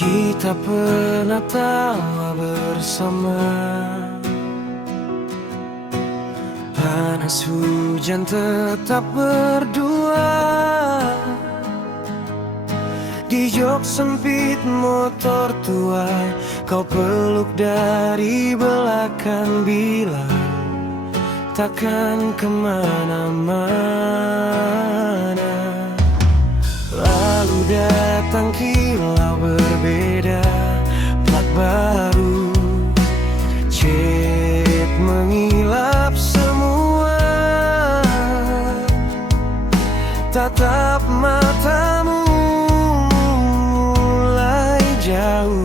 Kita pernah tawa bersama, panas hujan tetap berdua. Di jok sempit motor tua, kau peluk dari belakang, bilang takkan kemana-mana. Lalu datang kilau berbeda, plat baru, cat mengilap semua. Tatap matamu mulai jauh,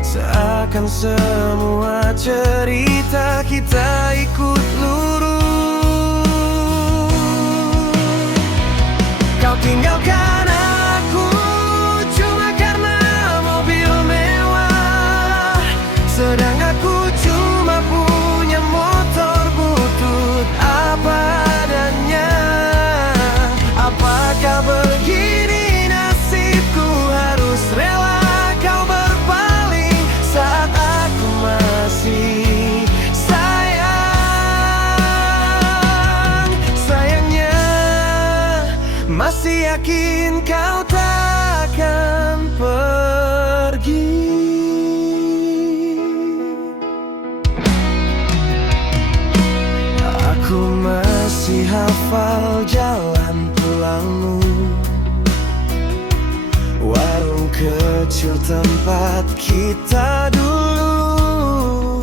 seakan semua cerita kita ikut lurus. Kau tinggalkan aku cuma karena mobil mewah, sedang aku cuma punya motor butut apa adanya. Apakah begini nasibku, harus rela kau berpaling saat aku masih sayang. Sayangnya masih yakin kau takkan pergi. Aku masih hafal jalan pulangmu, warung kecil tempat kita dulu.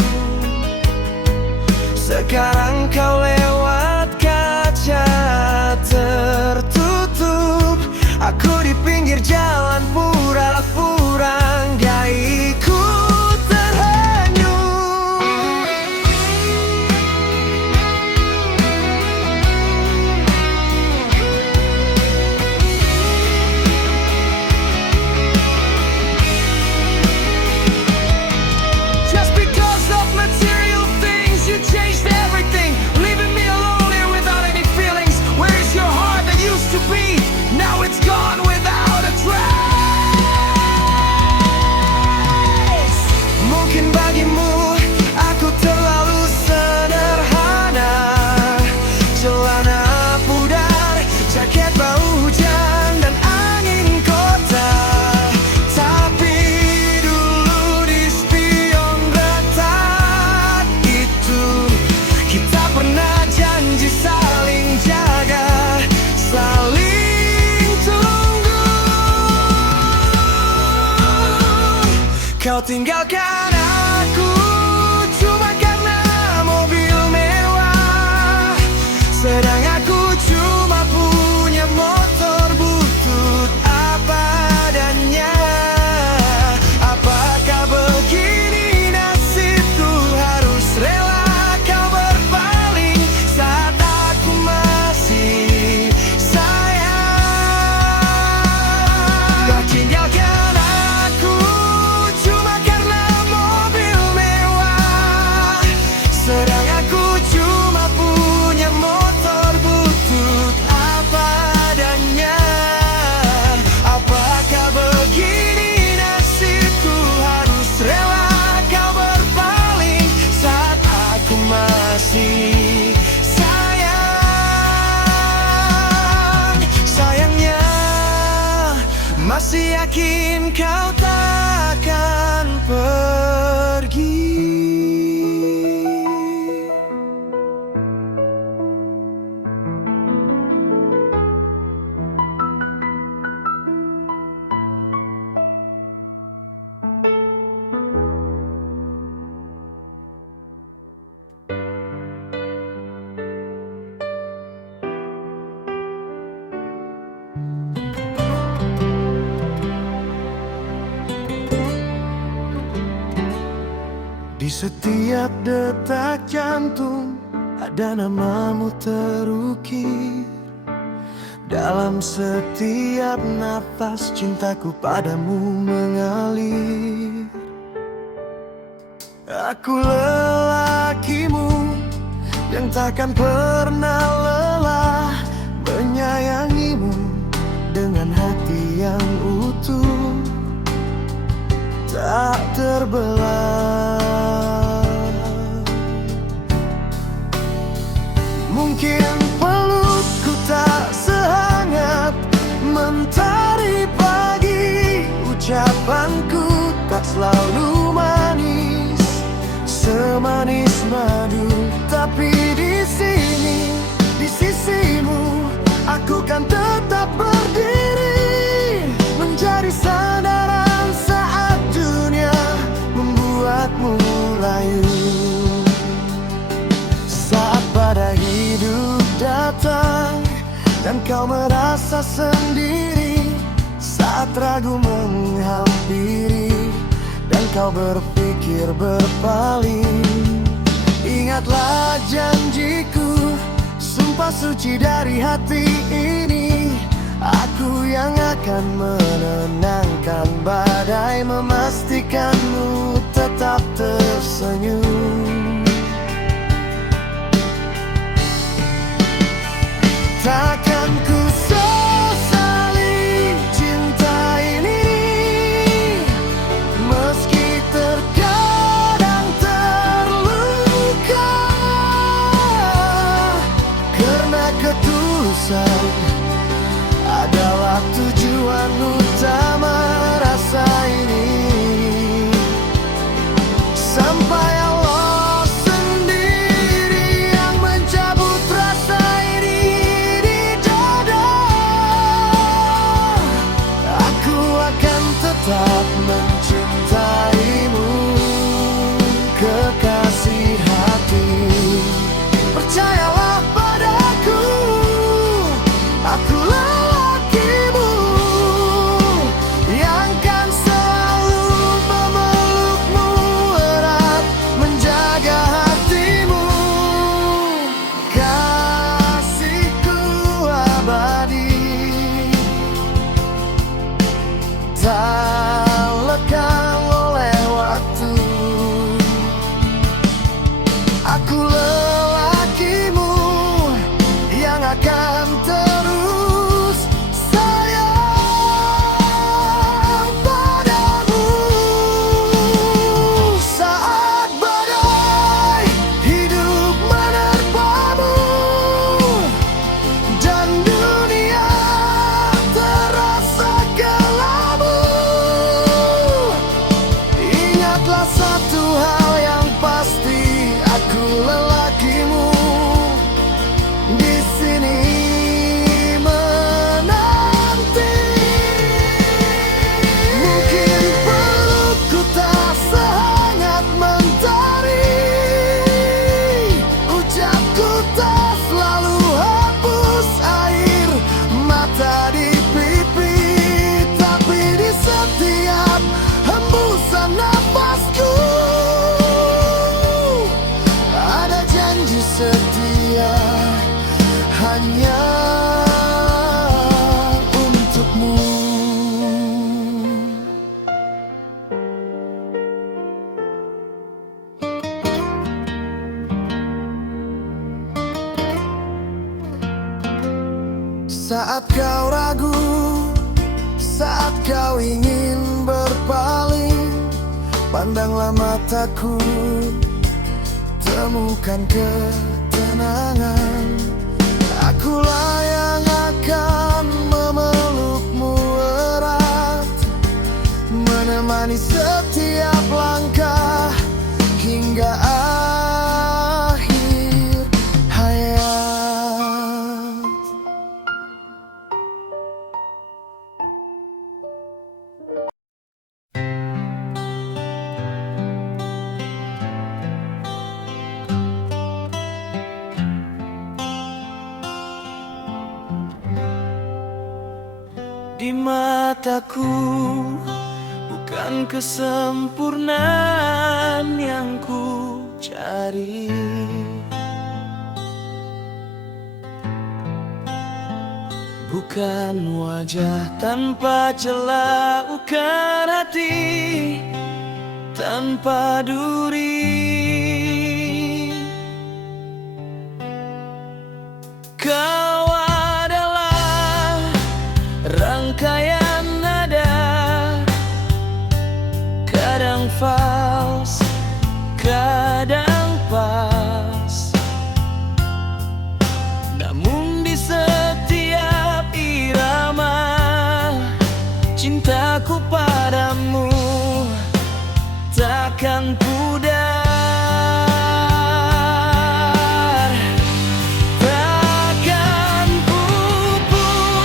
Sekarang kau lewat kaca tertutup, aku di pinggir jalan pura-pura nggak ikut terhanyut. Just because of material things, you changed everything, leaving me alone here without any feelings. Where is your heart that used to beat? Now it's gone without a trace. Mungkin bagimu aku terlalu sederhana, celana pudar, jaket bau hujan, dan angin kota. Tapi dulu di spion retak itu, kita pernah janji saling jaga, saling tunggu. Kau tinggalkan aku cuma karena mobil mewah, sedang aku cuma punya motor butut apa adanya. Apakah begini nasibku, harus rela kau berpaling saat aku masih sayang. Kau tinggalkan aku cuma karena mobil mewah, sedang aku cuma punya motor butut apa adanya. Apakah begini nasibku, harus rela kau berpaling saat aku masih sayang. Sayangnya masih yakin kau takkan pergi. Di setiap detak jantung ada namamu terukir, dalam setiap nafas cintaku padamu mengalir. Aku lelakimu yang takkan pernah lelah menyayangimu dengan hati yang utuh. akan tetap berdiri, menjadi sandaran saat dunia membuatmu layu. Saat badai hidup datang dan kau merasa sendiri, saat ragu menghampiri dan kau berpikir berpaling, ingatlah janjiku, sumpah suci dari hati ini. Aku yang akan menenangkan badai, memastikanmu tetap tersenyum. Takkan ku sesali cinta ini, meski terkadang terluka, karena ketulusan adalah tujuan utama rasa ini. Sampai Allah sendiri yang mencabut rasa ini di dada, aku akan tetap mencintaimu, kekasih hati. Percayalah padaku, aku lelakimu yang kan selalu memelukmu erat, menjaga hatimu. Kasihku abadi, tak lekang oleh waktu. Aku lelakimu yang akan terus sayang padamu. Saat badai hidup menerpamu dan dunia terasa kelabu, ingatlah satu hal yang pasti, aku lelakimu di sini menanti. Mungkin pelukku tak sehangat mentari, ucapku tak selalu hapus air mata di pipi, tapi di setiap hembusan nafasku ada janji setia hanya untukmu. Saat kau ragu, saat kau ingin berpaling, pandanglah mataku, temukan ketenangan. Akulah yang akan memelukmu erat, menemani setiap langkah hingga akhir hayat. Di mataku bukan kesempurnaan yang ku cari, bukan wajah tanpa celah, bukan hati tanpa duri. Kau adalah rangkaian nada, kadang fals, kadang pas, namun di setiap irama cintaku padamu takkan pudar. Takkan pupus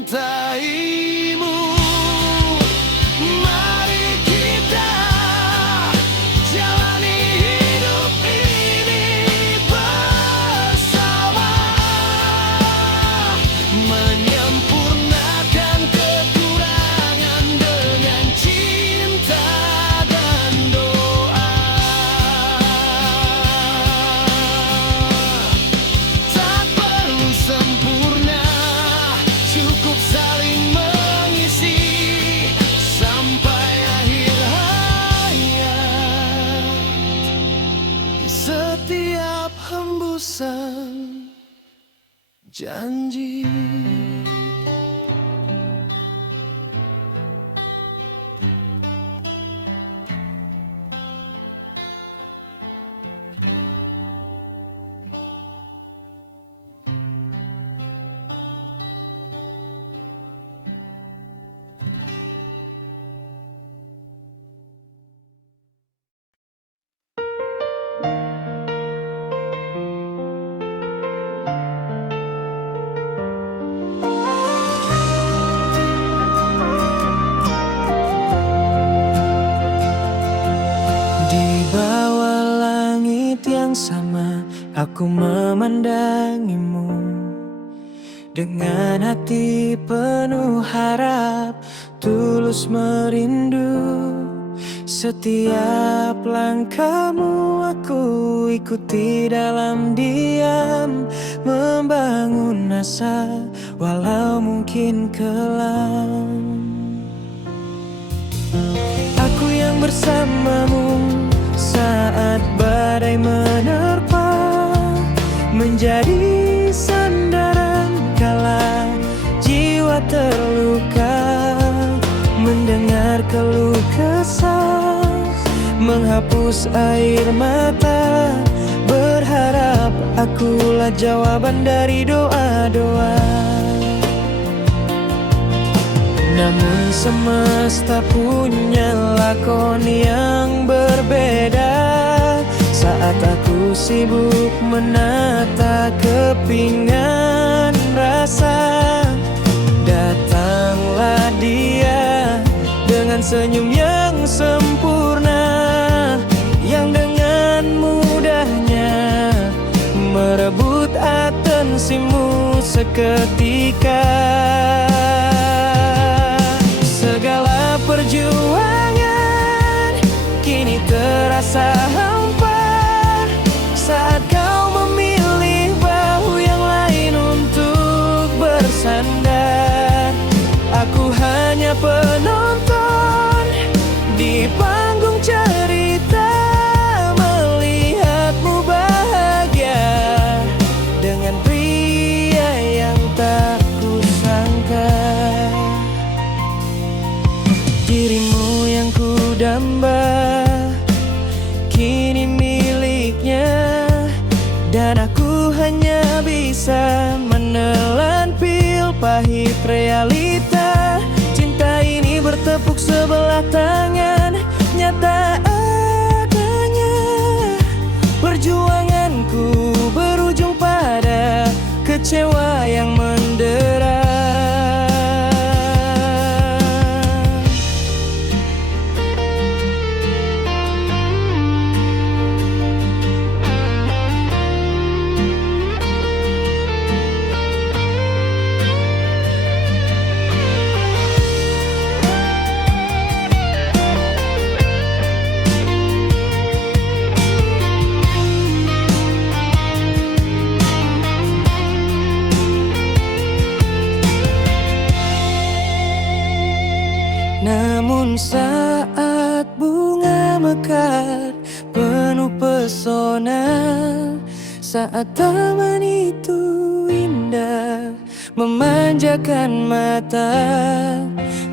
mencintaimu. Mari kita jalani hidup ini bersama, menyempurnakan kekurangan dengan cinta dan doa. Tak perlu sempurna, cukup saling mengisi sampai akhir hayat. Di setiap hembusan janji. Di bawah langit yang sama, aku memandangimu dengan hati penuh harap, tulus merindu. Setiap langkahmu aku ikuti dalam diam, membangun asa walau mungkin kelam. Aku yang bersamamu saat badai menerpa, menjadi sandaran kala jiwa terluka. Mendengar keluh kesah, menghapus air mata, berharap akulah jawaban dari doa-doa. Namun semesta punya lakon yang berbeda. Saat aku sibuk menata kepingan rasa, datanglah dia dengan senyum yang sempurna, yang dengan mudahnya merebut atensimu seketika. Segala perjuangan kini terasa hampa saat kau memilih bahu yang lain untuk bersandar. Aku hanya penonton di panggung cerita, melihatmu bahagia dengan pria yang tak kusangka. Dirimu yang kudamba kini miliknya, dan aku hanya bisa menelan pil pahit realita. Cinta ini bertepuk sebelah tangan, nyata adanya. Perjuanganku berujung pada kecewa yang mendera. Namun saat bunga mekar penuh pesona, saat taman itu indah memanjakan mata,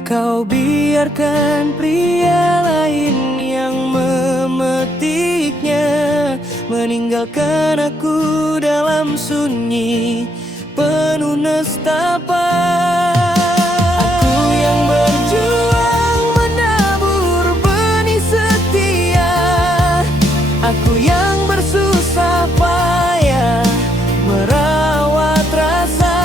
kau biarkan pria lain yang memetiknya, meninggalkan aku dalam sunyi penuh nestapa. Aku yang berjuang menabur benih setia, aku yang bersusah payah merawat rasa.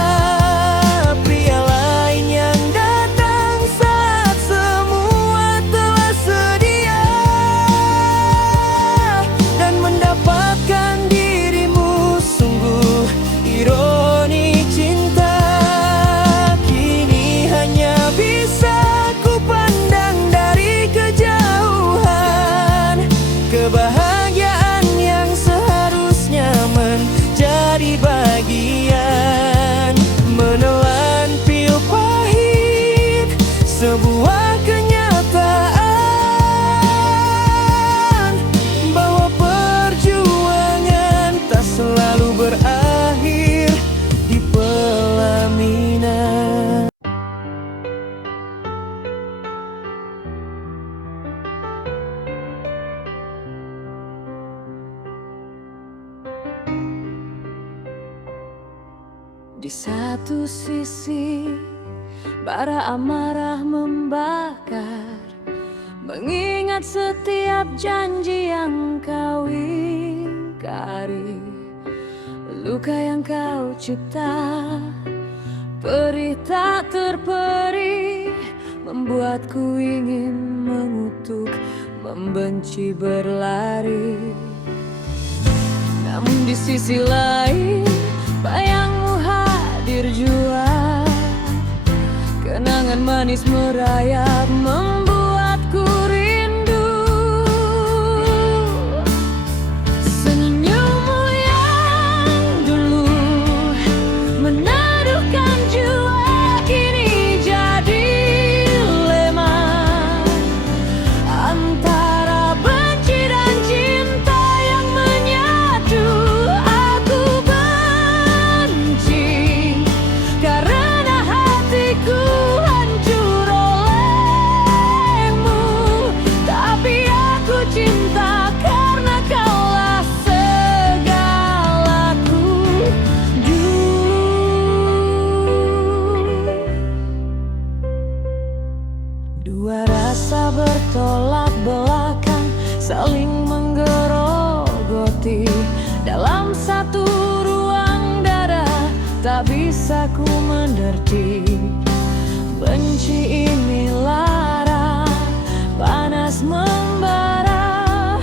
satu sisi bara amarah membakar, mengingat setiap janji yang kau ingkari. Luka yang kau cipta, perih tak terperi, membuatku ingin mengutuk, membenci berlari. Namun di sisi lain, bayangmu hadir jua, kenangan manis merayap membuatku rindu. Senyummu yang dulu meneduhkan jua, kini jadi dilema antara benci dan cinta yang menyatu. Aku benci karena hatiku hancur olehmu, tapi aku cinta karena kaulah segalaku dulu. Dua rasa bertolak belakang, saling menggerogoti dalam satu ruang dada, tak bisa ku mengerti. Benci ini lara, panas membara,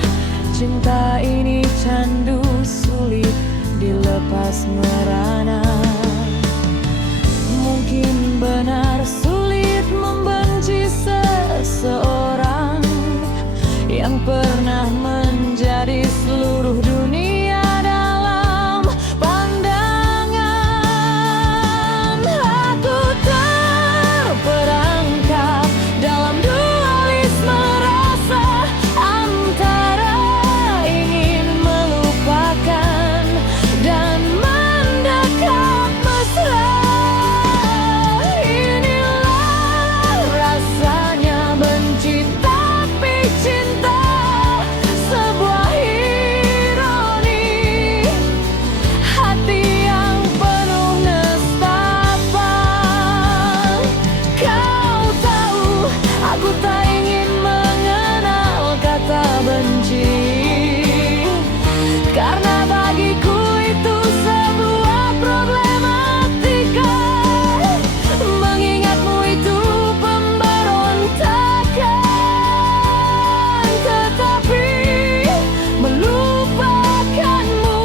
cinta ini candu, sulit dilepas merana. Mungkin benar sulit membenci seseorang yang pernah menjadi seluruh dunia dalam pandangan. Aku terperangkap dalam dualisme rasa antara ingin melupakan dan mendekat mesra. Inilah rasanya benci tapi cinta, sebuah ironi hati yang penuh nestapa. Kau tahu, aku tak ingin mengenal kata benci, karena bagiku itu sebuah problematika. Mengingatmu itu pemberontakan, tetapi melupakanmu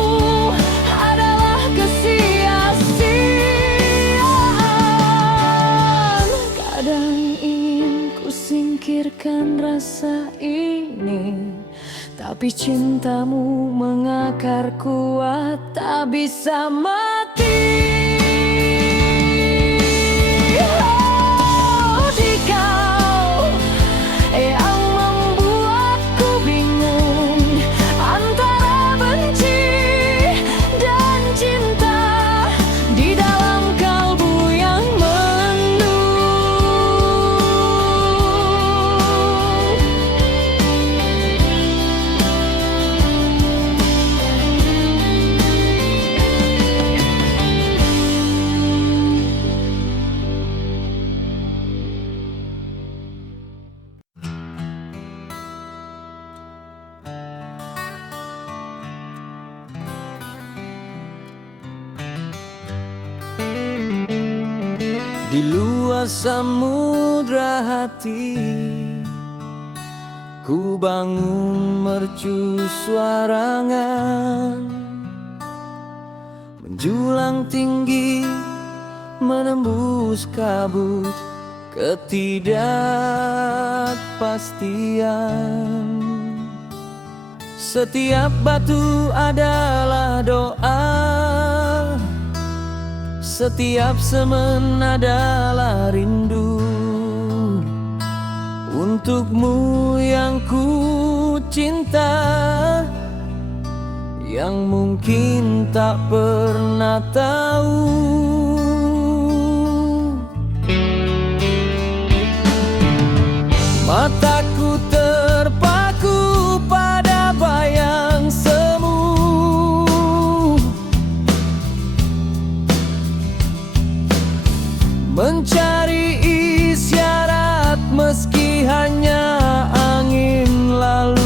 adalah kesia-siaan. Kadang ingin ku singkirkan rasa ini, tapi cintamu mengakar kuat, tak bisa mati. Oh, di kau yang membuatku bingung antara benci dan cinta di dalam kalbu yang Di luas samudra hati, ku bangun mercu suarangan, menjulang tinggi menembus kabut ketidakpastian. Setiap batu adalah doa, setiap semen adalah rindu untukmu yang ku cinta, yang mungkin tak pernah tahu. Mataku terpaku pada bayang semu, mencari isyarat meski hanya angin lalu.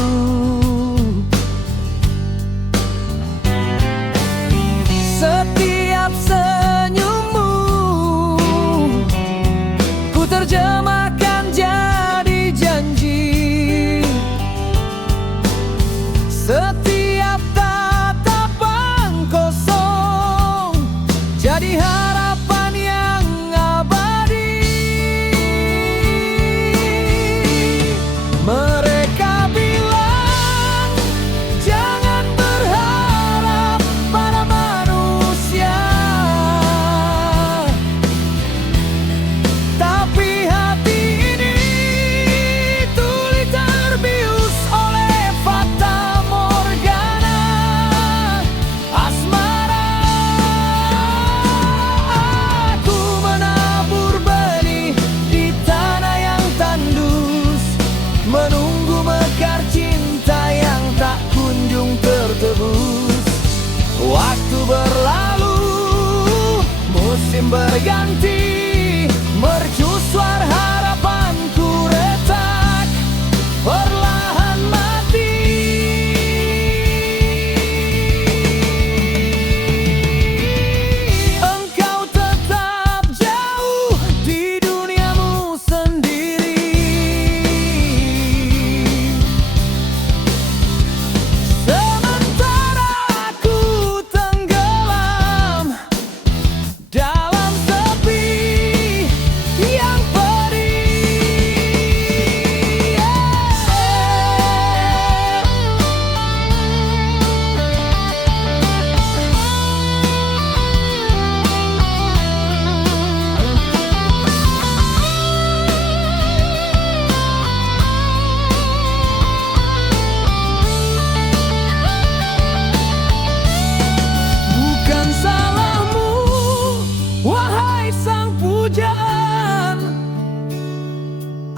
Setiap senyummu ku terjemahkan jadi janji. Setiap tatapan kosong jadi harapan yang abadi. Mereka bilang jangan berharap pada manusia, tapi hati ini tuli terbius oleh fata morgana asmara. Aku menabur benih di tanah yang tandus, menunggu mekar cinta yang tak kunjung tertebus. Waktu berlalu, musim berganti, mercusuar harapanku retak, perlahan mati. Engkau tetap jauh di duniamu sendiri, sementara aku tenggelam dalam sepi yang pedih. Bukan salahmu, wahai sang pujaan.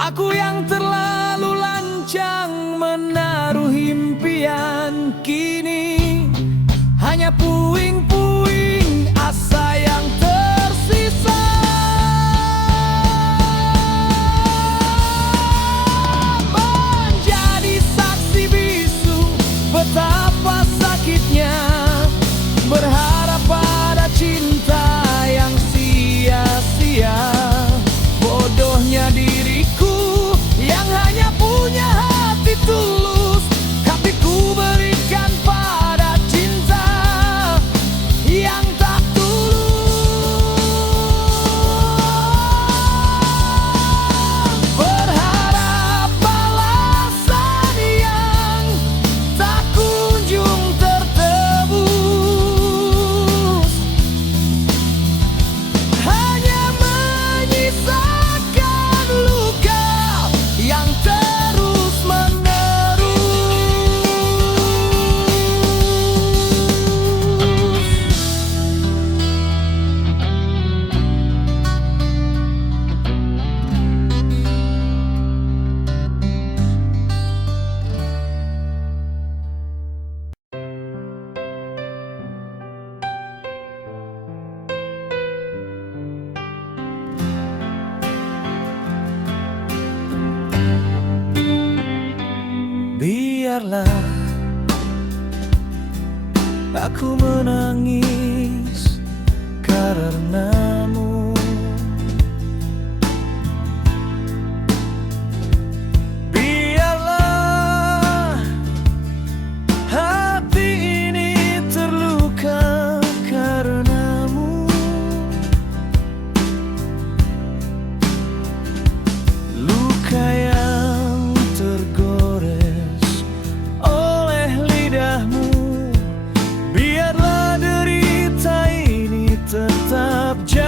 Aku yang terlalu lancang menaruh impian, kini hanya puing-puing asa yang tersisa. Menjadi saksi bisu betapa sakitnya berharap pada cinta yang sia-sia. Bodohnya diriku yang hanya punya hati tulus, tapi ku berikan pada cinta yang tak tulus. Berharap balasan yang tak kunjung tertebus, hanya menyisakan luka yang terus menerus. Biarlah aku menangis karenamu. Biarlah hati ini terluka karenamu. Luka yang tergores oleh lidahmu, biarlah derita ini tetap jauh.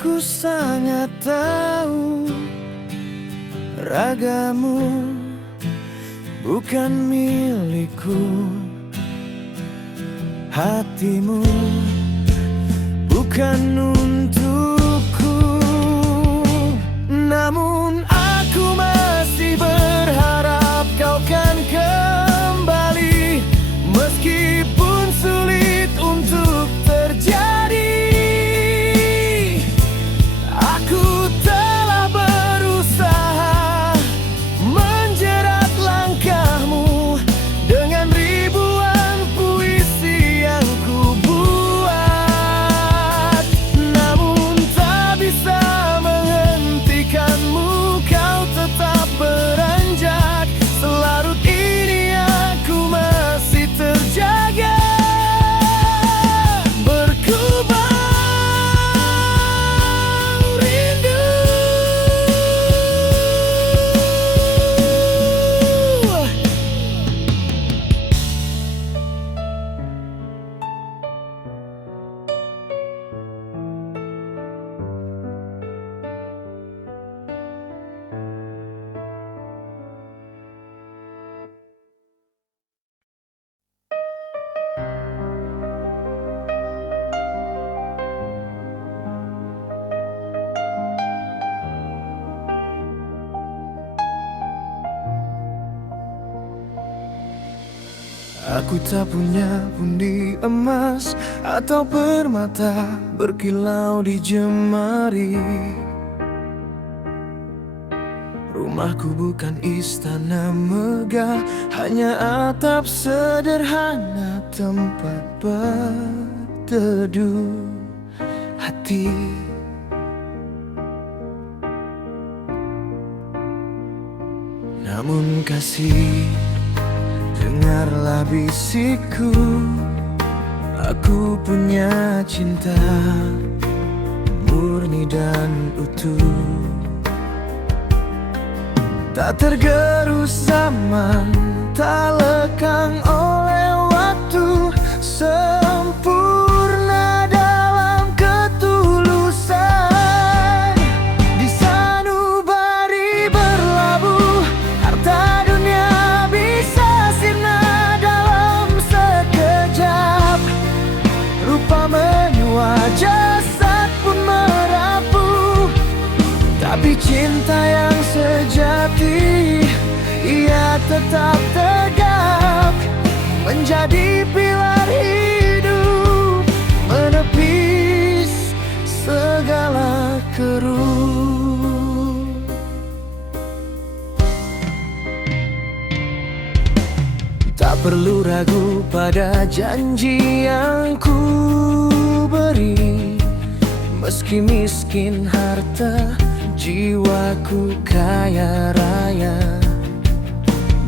Aku sangat tahu ragamu bukan milikku, hatimu bukan untukku. Namun aku masih berharap kau kan kembali, meskipun sulit untuk terjadi. Aku telah berusaha menjerat langkahmu dengan ribuan puisi yang ku buat, namun tak bisa menghentikanmu. Kau tetap beranjak, selarut ini aku masih terjaga. Berkubang rindu, aku tak punya pundi emas atau permata berkilau di jemari. Rumahku bukan istana megah, hanya atap sederhana, tempat berteduh hati. Namun kasih, dengarlah bisikku, aku punya cinta murni dan utuh, tak tergerus zaman, tak lekang oleh waktu, sempurna dalam ketulusan. Di sanubari berlabuh, harta dunia bisa sirna dalam sekejap. Rupa menyua, jasad pun merapuh, tapi cinta yang sejati, ia tetap tegak, menjadi pilar hidup, menepis segala keruh. Tak perlu ragu pada janji yang ku beri, meski miskin harta, jiwaku kaya raya.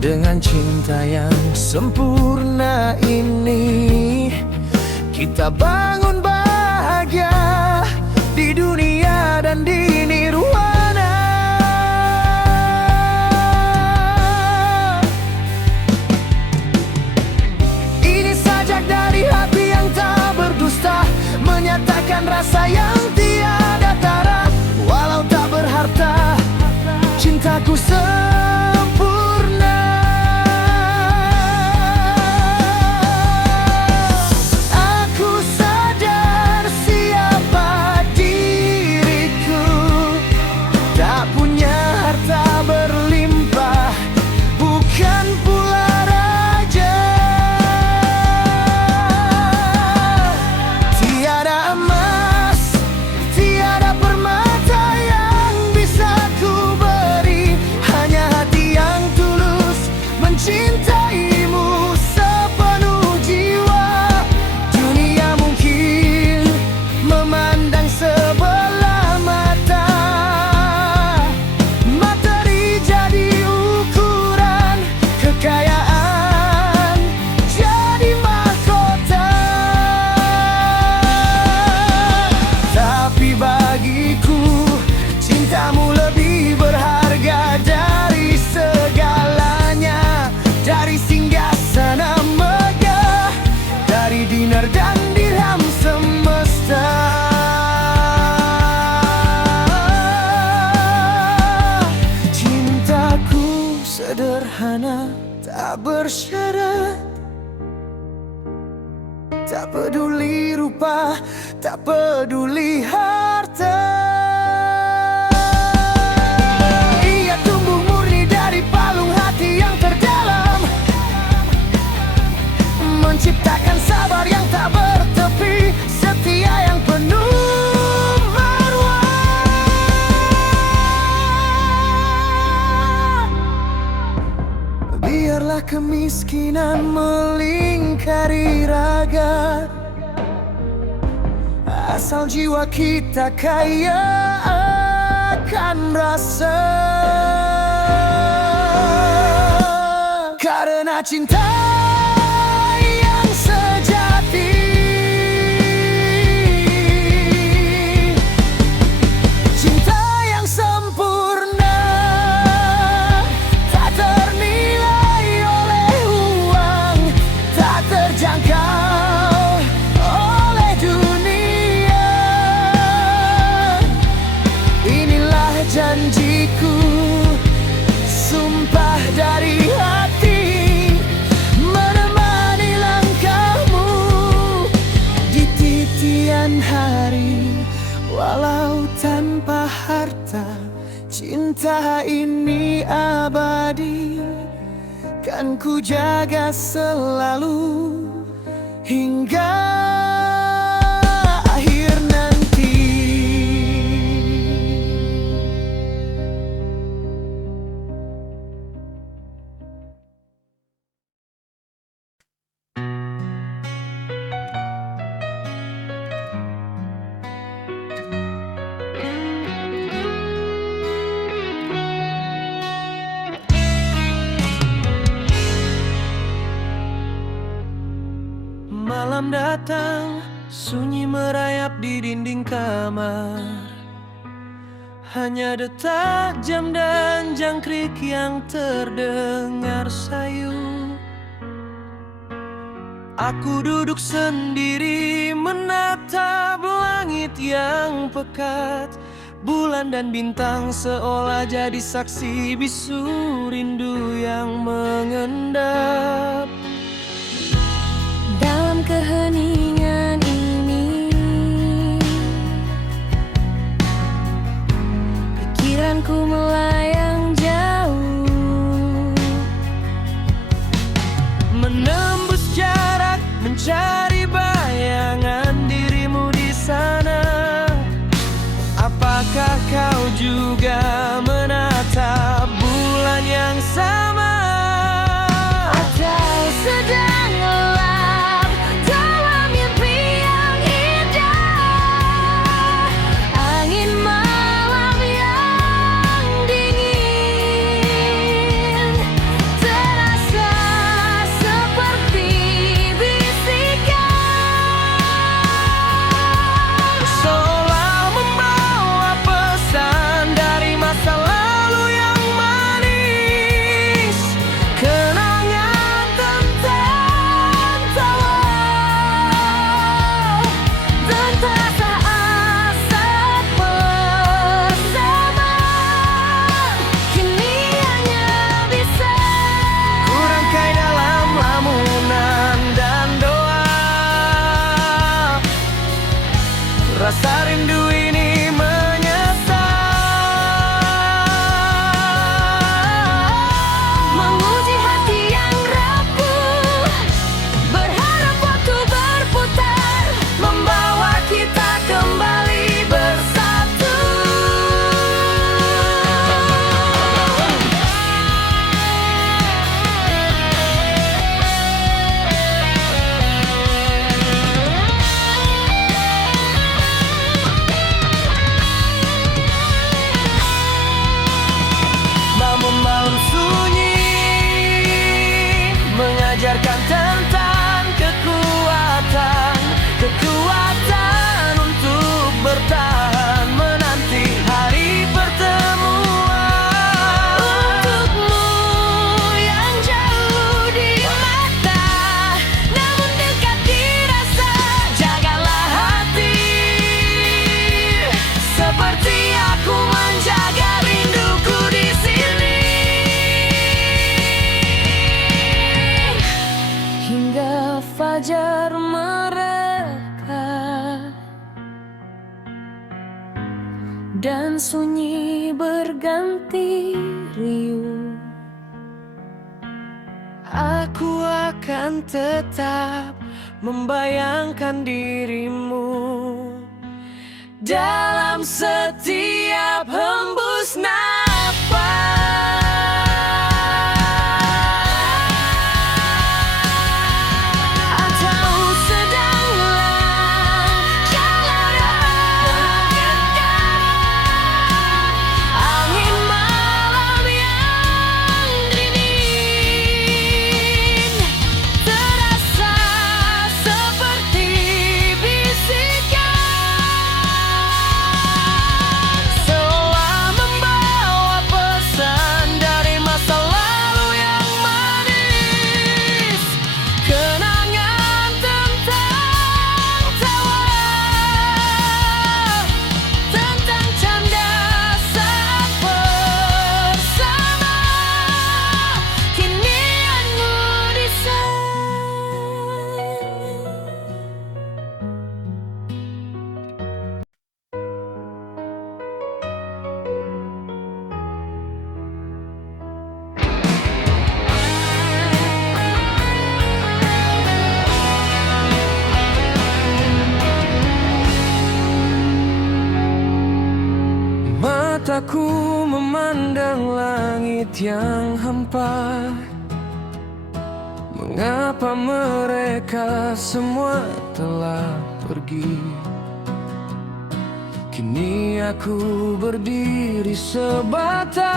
Dengan cinta yang sempurna ini, kita bangun bahagia di dunia dan di nirwana. Ini sajak dari hati yang tak berdusta, menyatakan rasa yang tiada tara. Walau tak berharta, cintaku sempurna. Aku sadar siapa diriku, tak punya harta berlimpah, bukan pula raja. Tiada emas, tiada permata yang bisa ku beri, hanya tak bersyarat. Tak peduli rupa, tak peduli harta. Ia tumbuh murni dari palung hati yang terdalam, menciptakan sabar yang tak bertepi, setia yang penuh marwah. Biarlah kemiskinan melingkari raga, asal jiwa kita kaya akan rasa. Karena cinta yang sejati, cinta yang sempurna, tak ternilai oleh uang, tak terjangkau oleh dunia. Inilah janjiku, sumpah dari hati, menemani langkahmu di titian hari. Walau tanpa harta, cinta ini abadi, kan ku jaga selalu hingga akhir nanti. Malam datang, sunyi merayap di dinding kamar. Hanya detak jam dan jangkrik yang terdengar sayu. Aku duduk sendiri menatap langit yang pekat. Bulan dan bintang seolah jadi saksi bisu rindu yang mengendap. Dalam keheningan ini, pikiranku melayang jauh, menembus jarak, mencari bayangan dirimu di sana. Apakah kau juga menatap bulan yang sama? atau sedang gelap dalam mimpi yang indah? Angin malam yang dingin terasa seperti bisikan, Seolah membawa pesan dari masa lalu yang manis, kenangan tentang tawa dan terasa asap bersama. Kini hanya bisa kurangkai dalam lamunan dan doa. Rasa rindu ini menyesal, menguji hati yang rapuh, berharap waktu berputar, membawa kita kembali bersatu. mereka, dan sunyi berganti riuh. Aku akan tetap membayangkan dirimu dalam setiap hembus nafas. Atau sedanglah angin malam yang dingin, terasa seperti bisikan, seolah membawa pesan dari masa lalu yang manis. Kenangan tentang tawa, tentang canda saat bersama, kinianmu di sana. Mataku memandang langit yang hampa. Mengapa mereka semua telah pergi? Kini aku berdiri sebatang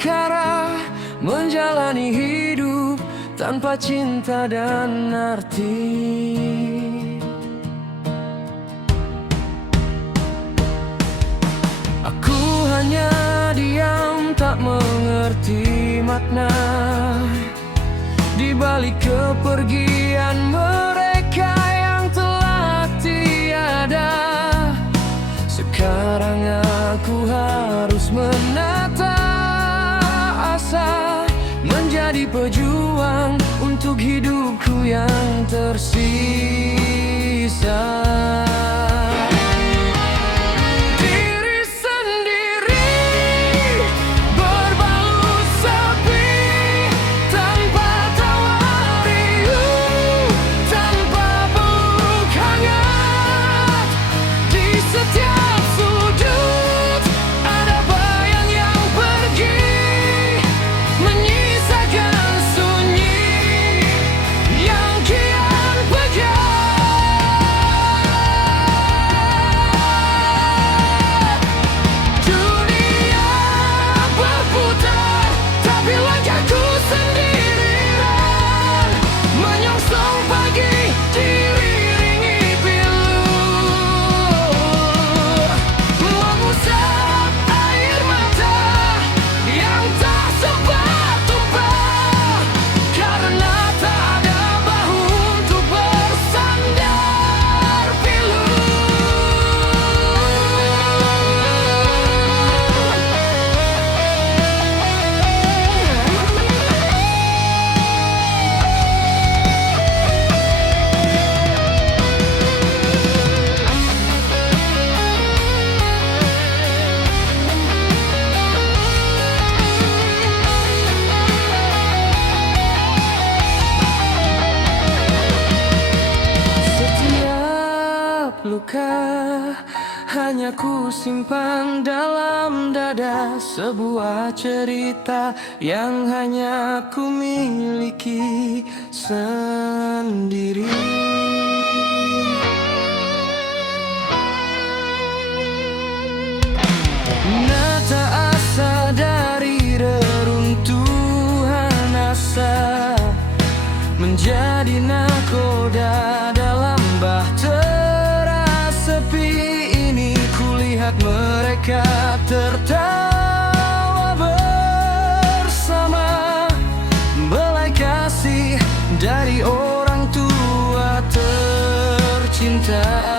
kara, menjalani hidup tanpa cinta dan arti. Aku hanya diam, tak mengerti makna di balik kepergian mereka yang telah tiada. Sekarang aku harus menata asa, menjadi pejuang untuk hidupku yang tersisa. Luka hanya ku simpan dalam dada, sebuah cerita yang hanya ku miliki sendiri. Menata asa dari reruntuhan asa, menjadi nakoda dalam bahtera sepi ini. Kulihat mereka tertawa bersama, belai kasih dari orang tua tercinta.